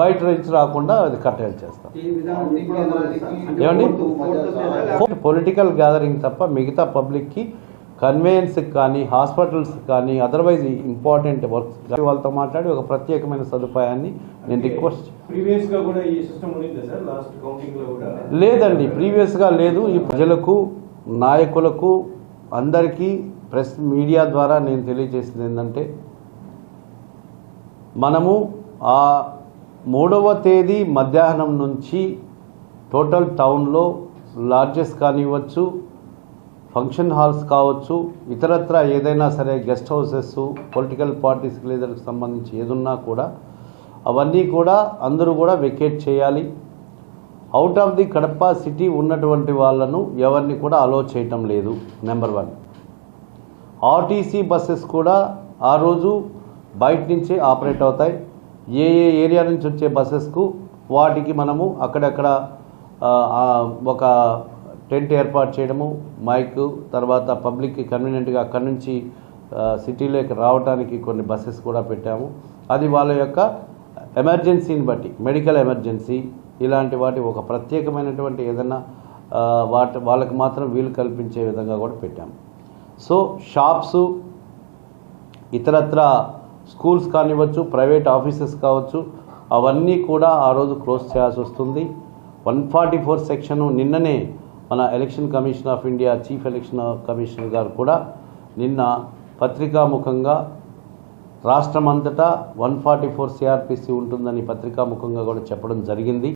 బయట నుంచి రాకుండా అది కట్టడి చేస్తాం. ఏమండి, పొలిటికల్ గ్యాదరింగ్ తప్ప మిగతా పబ్లిక్కి కన్వేయన్స్కి కానీ హాస్పిటల్స్ కానీ అదర్వైజ్ ఇంపార్టెంట్ వర్క్స్ వాళ్ళతో మాట్లాడి ఒక ప్రత్యేకమైన సదుపాయాన్ని నేను రిక్వెస్ట్. లేదండి, ప్రీవియస్గా లేదు. ఈ ప్రజలకు, నాయకులకు, అందరికీ ప్రెస్ మీడియా ద్వారా నేను తెలియజేసింది ఏంటంటే, మనము ఆ 3వ తేదీ మధ్యాహ్నం నుంచి టోటల్ టౌన్లో లాడ్జెస్ కానివ్వచ్చు, ఫంక్షన్ హాల్స్ కావచ్చు, ఇతరత్ర ఏదైనా సరే గెస్ట్ హౌసెస్, పొలిటికల్ పార్టీస్ లీడర్కి సంబంధించి ఏదున్నా కూడా అవన్నీ కూడా అందరూ కూడా వెకేట్ చేయాలి. Out of the Kadapa city ఉన్నటువంటి వాళ్ళను ఎవరిని కూడా అలో చేయటం లేదు. నెంబర్ 1. ఆర్టీసీ బస్సెస్ కూడా ఆ రోజు బయట నుంచే ఆపరేట్ అవుతాయి. ఏ ఏరియా నుంచి వచ్చే బస్సెస్కు వాటికి మనము అక్కడక్కడ ఒక టెంట్ ఏర్పాటు చేయడము, మైక్, తర్వాత పబ్లిక్కి కన్వీనియంట్గా అక్కడి నుంచి సిటీలోకి రావడానికి కొన్ని బస్సెస్ కూడా పెట్టాము. అది వాళ్ళ యొక్క ఎమర్జెన్సీని బట్టి, మెడికల్ ఎమర్జెన్సీ ఇలాంటి వాటి ఒక ప్రత్యేకమైనటువంటి ఏదైనా వాళ్ళకి మాత్రం వీలు కల్పించే విధంగా కూడా పెట్టాము. సో షాప్సు, ఇతరత్ర స్కూల్స్ కానివ్వచ్చు, ప్రైవేట్ ఆఫీసెస్ కావచ్చు, అవన్నీ కూడా ఆ రోజు క్లోజ్ చేయాల్సి వస్తుంది. 144 సెక్షన్ నిన్ననే మన election commission of India chief election commissioner గారు కూడా నిన్న పత్రికాముఖంగా రాష్ట్రమంతటా 144 CRPC ఉంటుందని పత్రికాముఖంగా కూడా చెప్పడం జరిగింది.